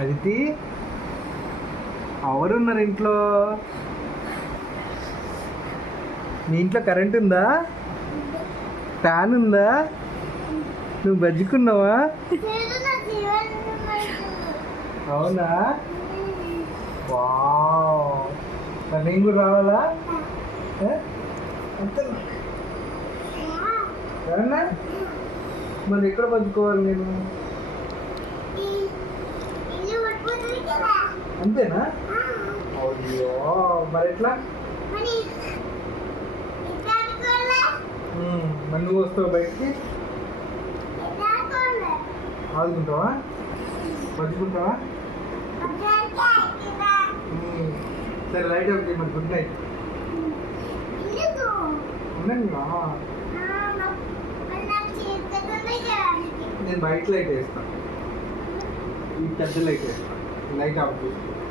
అదితి ఎవరున్నారు ఇంట్లో? మీ ఇంట్లో కరెంట్ ఉందా? ఫ్యాన్ ఉందా? నువ్వు బజ్జుకున్నావా? అవునా? వావ్, మరి నేను కూడా రావాలా? ఏమన్నా మరి ఎక్కడ పంచుకోవాలి నేను? అంతేనా? అయ్యో, మరి ఎట్లా? మరి నువ్వు వస్తావు బయటికి? ఆడుకుంటావా? పంచుకుంటావా? సరే, లైట్ అవుతుంది మరి. Good night. నేను బయట లైట్ వేస్తాను, ఈ పెద్ద లైట్ వేస్తాను. లైట్ ఆఫ్ చేస్తాను.